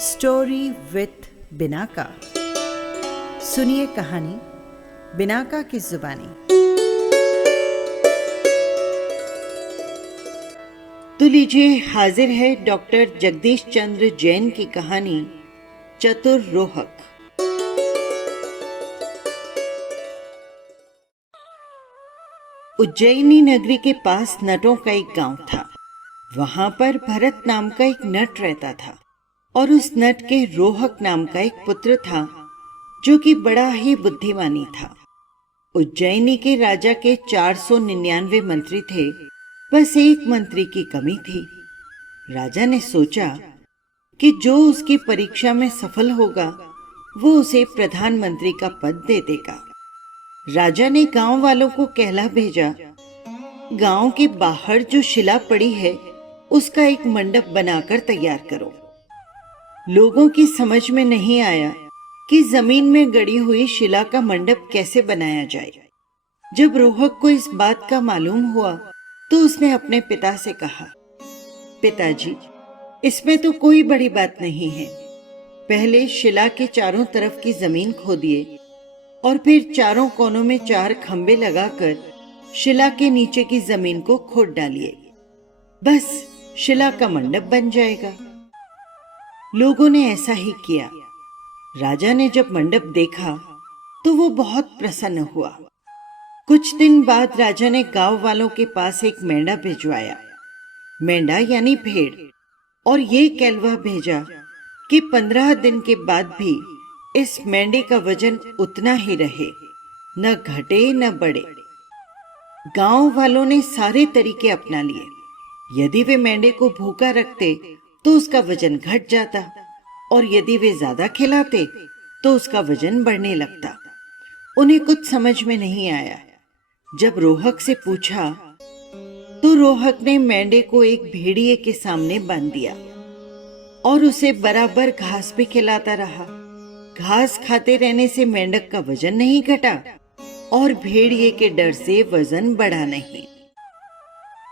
Story with Binaca. सुनिए कहानी Binaca की जुबानी। तो लीजिए, हाजिर है डॉक्टर जगदीश चंद्र जैन की कहानी चतुर रोहक। उज्जैनी नगरी के पास नटों का एक गांव था। वहां पर भरत नाम का एक नट रहता था और उस नट के रोहक नाम का एक पुत्र था जो कि बड़ा ही बुद्धिमानी था। उज्जैनी के राजा के 499 मंत्री थे, बस एक मंत्री की कमी थी। राजा ने सोचा कि जो उसकी परीक्षा में सफल होगा वो उसे प्रधानमंत्री का पद दे देगा। राजा ने गांव वालों को कहला भेजा, गांव के बाहर जो शिला पड़ी है उसका एक मंडप बनाकर तैयार करो। लोगों की समझ में नहीं आया कि जमीन में गड़ी हुई शिला का मंडप कैसे बनाया जाए। जब रोहक को इस बात का मालूम हुआ तो उसने अपने पिता से कहा, पिताजी, इसमें तो कोई बड़ी बात नहीं है। पहले शिला के चारों तरफ की जमीन खोदिए और फिर चारों कोनों में 4 खंबे लगाकर शिला के नीचे की जमीन को खोद डालिए, बस शिला का मंडप बन जाएगा। लोगों ने ऐसा ही किया। राजा ने जब मंडप देखा तो वो बहुत प्रसन्न हुआ। कुछ दिन बाद राजा ने गांव वालों के पास एक मेंढा भिजवाया, मेंढा यानी भेड़, और ये कहलवा भेजा कि 15 दिन के बाद भी इस मेंढे का वजन उतना ही रहे, न घटे न बढ़े। गांव वालों ने सारे तरीके अपना लिए। यदि वे मेंढे को भूखा रखते तो उसका वजन घट जाता और यदि वे ज्यादा खिलाते तो उसका वजन बढ़ने लगता। उन्हें कुछ समझ में नहीं आया। जब रोहक से पूछा तो रोहक ने मेंढे को एक भेड़िए के सामने बांध दिया और उसे बराबर घास भी खिलाता रहा। घास खाते रहने से मेंढक का वजन नहीं घटा और भेड़िए के डर से वजन बढ़ा नहीं।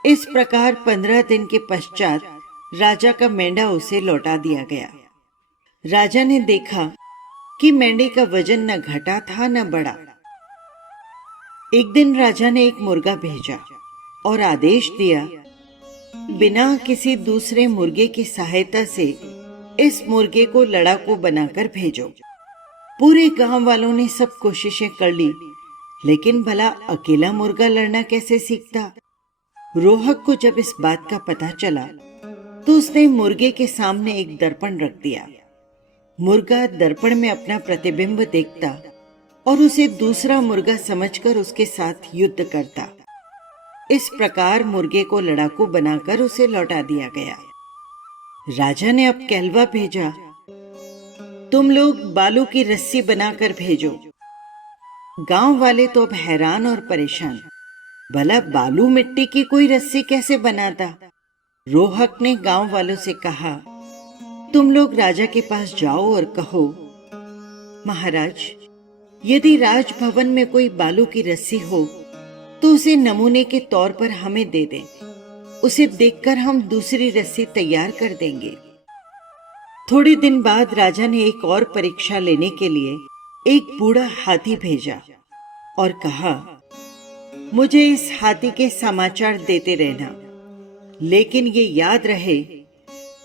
इस प्रकार 15 दिन के पश्चात राजा का मेंढा उसे लौटा दिया गया। राजा ने देखा कि मेंढे का वजन न घटा था न बढ़ा। एक दिन राजा ने एक मुर्गा भेजा और आदेश दिया, बिना किसी दूसरे मुर्गे की सहायता से इस मुर्गे को लड़ाकू बनाकर भेजो। पूरे गांव वालों ने सब कोशिशें कर ली, लेकिन भला अकेला मुर्गा लड़ना कैसे सीखता। रोहक को जब इस बात का पता चला तो उसने मुर्गे के सामने एक दर्पण रख दिया। मुर्गा दर्पण में अपना प्रतिबिंब देखता और उसे दूसरा मुर्गा समझकर उसके साथ युद्ध करता। इस प्रकार मुर्गे को लड़ाकू बनाकर उसे लौटा दिया गया। राजा ने अब कहलवा भेजा, तुम लोग बालू की रस्सी बनाकर भेजो। गांव वाले तो अब हैरान और परेशान, भला बालू मिट्टी की कोई रस्सी कैसे बनाता। रोहक ने गांव वालों से कहा, तुम लोग राजा के पास जाओ और कहो, महाराज, यदि राजभवन में कोई बालू की रस्सी हो तो उसे नमूने के तौर पर हमें दे दें। उसे देखकर हम दूसरी रस्सी तैयार कर देंगे। थोड़े दिन बाद राजा ने एक और परीक्षा लेने के लिए एक बूढ़ा हाथी भेजा और कहा, मुझे इस हाथी के समाचार देते रहना, लेकिन ये याद रहे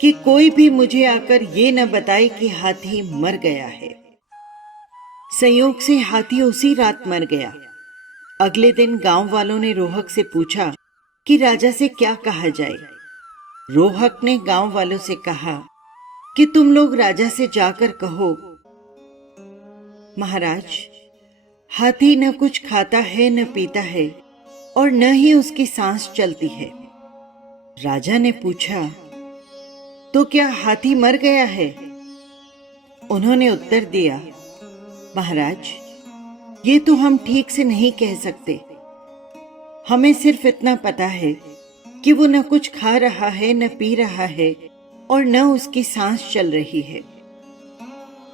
कि कोई भी मुझे आकर ये न बताए कि हाथी मर गया है। संयोग से हाथी उसी रात मर गया। अगले दिन गांव वालों ने रोहक से पूछा कि राजा से क्या कहा जाए। रोहक ने गांव वालों से कहा कि तुम लोग राजा से जाकर कहो, महाराज, हाथी न कुछ खाता है न पीता है और न ही उसकी सांस चलती है। राजा ने पूछा, तो क्या हाथी मर गया है? उन्होंने उत्तर दिया, महाराज, ये तो हम ठीक से नहीं कह सकते। हमें सिर्फ इतना पता है कि वो न कुछ खा रहा है न पी रहा है और न उसकी सांस चल रही है।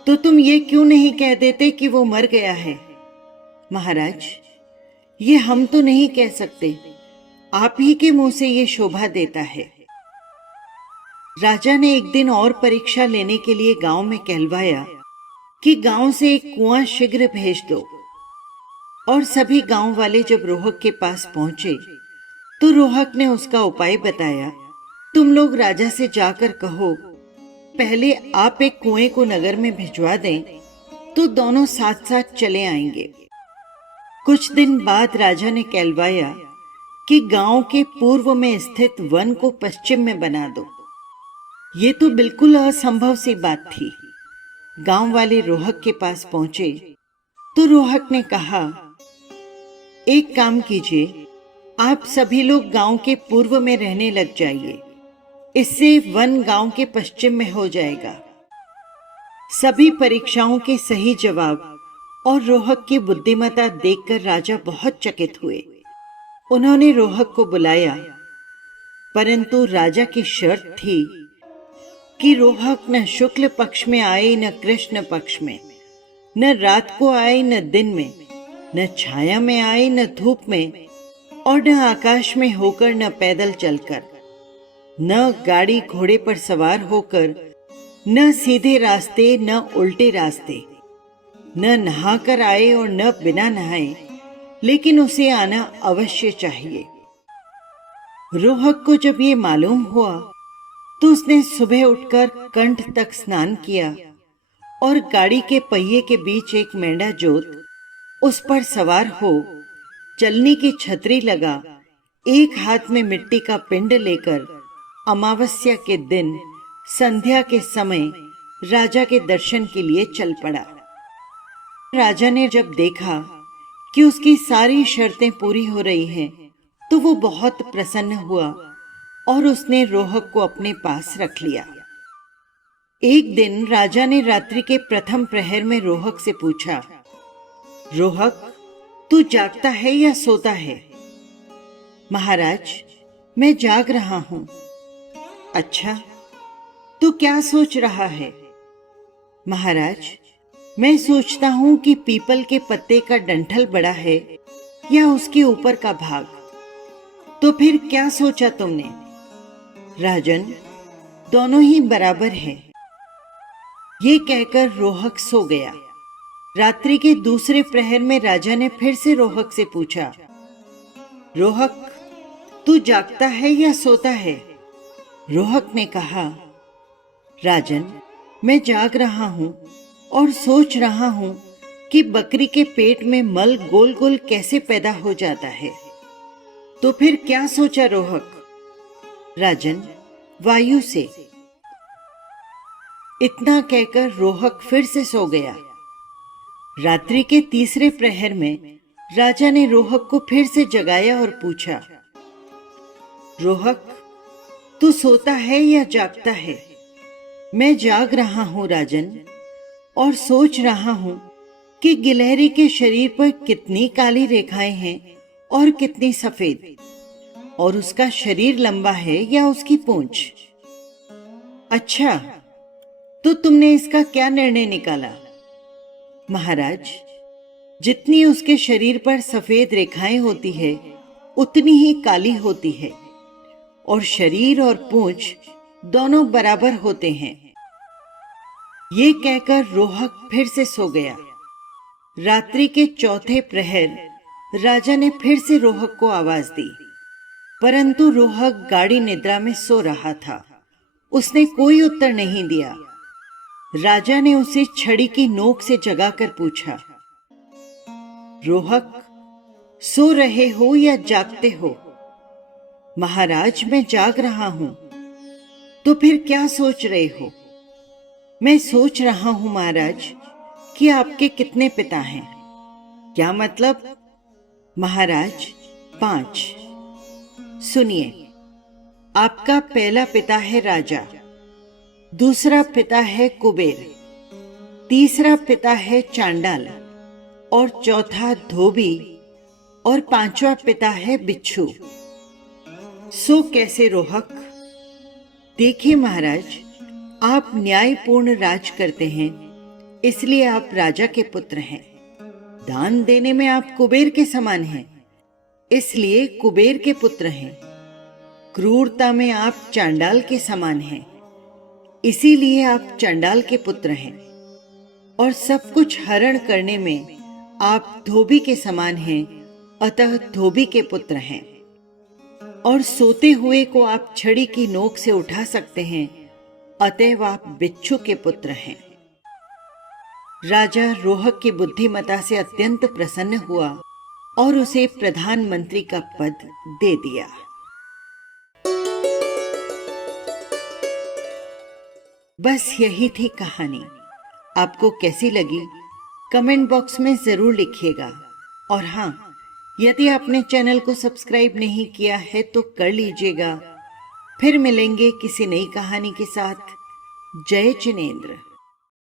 तो तुम ये क्यों नहीं कह देते कि वो मर गया है? महाराज, ये हम तो नहीं कह सकते, आप ही के मुंह से ये शोभा देता है। राजा ने एक दिन और परीक्षा लेने के लिए गांव में कहलवाया कि गांव से एक कुआं शीघ्र भेज दो। और सभी गांव वाले जब रोहक के पास पहुंचे तो रोहक ने उसका उपाय बताया। तुम लोग राजा से जाकर कहो पहले आप एक कुएं को नगर में भिजवा दें तो दोनों साथ साथ चले आएंगे। कुछ दिन बाद राजा ने कहलवाया कि गांव के पूर्व में स्थित वन को पश्चिम में बना दो। ये तो बिल्कुल असंभव सी बात थी। गांव वाले रोहक के पास पहुंचे तो रोहक ने कहा, एक काम कीजिए, आप सभी लोग गांव के पूर्व में रहने लग जाइए, इससे वन गांव के पश्चिम में हो जाएगा। सभी परीक्षाओं के सही जवाब और रोहक की बुद्धिमत्ता देखकर राजा बहुत चकित हुए। उन्होंने रोहक को बुलाया, परंतु राजा की शर्त थी कि रोहक न शुक्ल पक्ष में आए न कृष्ण पक्ष में, न रात को आए न दिन में, न छाया में आए न धूप में, और न आकाश में होकर न पैदल चलकर, न गाड़ी घोड़े पर सवार होकर, न सीधे रास्ते न उल्टे रास्ते, न नहाकर आए और न बिना नहाए, लेकिन उसे आना अवश्य चाहिए। रोहक को जब ये मालूम हुआ तो उसने सुबह उठकर कंठ तक स्नान किया और गाड़ी के पहिए के बीच एक मेंढा जोत उस पर सवार हो चलनी की छतरी लगा, एक हाथ में मिट्टी का पिंड लेकर अमावस्या के दिन संध्या के समय राजा के दर्शन के लिए चल पड़ा। राजा ने जब देखा कि उसकी सारी शर्तें पूरी हो रही हैं, तो वो बहुत प्रसन्न हुआ और उसने रोहक को अपने पास रख लिया। एक दिन राजा ने रात्रि के प्रथम प्रहर में रोहक से पूछा, रोहक, तू जागता है या सोता है? महाराज, मैं जाग रहा हूं। अच्छा, तू क्या सोच रहा है? महाराज, मैं सोचता हूं कि पीपल के पत्ते का डंठल बड़ा है या उसके ऊपर का भाग। तो फिर क्या सोचा तुमने? राजन, दोनों ही बराबर है। ये कहकर रोहक सो गया। रात्रि के दूसरे प्रहर में राजा ने फिर से रोहक से पूछा, रोहक, तू जागता है या सोता है? रोहक ने कहा, राजन, मैं जाग रहा हूं और सोच रहा हूं कि बकरी के पेट में मल गोल गोल कैसे पैदा हो जाता है। तो फिर क्या सोचा रोहक? राजन, वायु से। इतना कहकर रोहक फिर से सो गया। रात्रि के तीसरे प्रहर में राजा ने रोहक को फिर से जगाया और पूछा, रोहक, तू सोता है या जागता है? मैं जाग रहा हूं राजन, और सोच रहा हूं कि गिलहरी के शरीर पर कितनी काली रेखाएं हैं और कितनी सफेद, और उसका शरीर लंबा है या उसकी पूंछ। अच्छा, तो तुमने इसका क्या निर्णय निकाला? महाराज, जितनी उसके शरीर पर सफेद रेखाएं होती है उतनी ही काली होती है, और शरीर और पूंछ दोनों बराबर होते हैं। ये कहकर रोहक फिर से सो गया। रात्रि के चौथे प्रहर राजा ने फिर से रोहक को आवाज दी, परंतु रोहक गाढ़ी निद्रा में सो रहा था। उसने कोई उत्तर नहीं दिया। राजा ने उसे छड़ी की नोक से जगाकर पूछा, रोहक, सो रहे हो या जागते हो? महाराज, मैं जाग रहा हूं। तो फिर क्या सोच रहे हो? मैं सोच रहा हूं महाराज कि आपके कितने पिता हैं। क्या मतलब? महाराज, 5। सुनिए, आपका पहला पिता है राजा, दूसरा पिता है कुबेर, तीसरा पिता है चांडाल, और चौथा धोबी, और पांचवा पिता है बिच्छू। सो कैसे रोहक? देखिए महाराज, आप न्यायपूर्ण राज करते हैं, इसलिए आप राजा के पुत्र हैं। दान देने में आप कुबेर के समान हैं, इसलिए कुबेर के पुत्र हैं। क्रूरता में आप चांडाल के समान हैं, इसीलिए आप चंडाल के पुत्र हैं और सब कुछ हरण करने में आप धोबी के समान हैं, अतः धोबी के पुत्र हैं। और सोते हुए को आप छड़ी की नोक से उठा सकते हैं, अतएव आप बिच्छू के पुत्र हैं। राजा रोहक की बुद्धिमता से अत्यंत प्रसन्न हुआ और उसे प्रधानमंत्री का पद दे दिया। बस यही थी कहानी। आपको कैसी लगी कमेंट बॉक्स में जरूर लिखिएगा। और हाँ, यदि आपने चैनल को सब्सक्राइब नहीं किया है तो कर लीजिएगा। फिर मिलेंगे किसी नई कहानी के साथ। जय जिनेंद्र।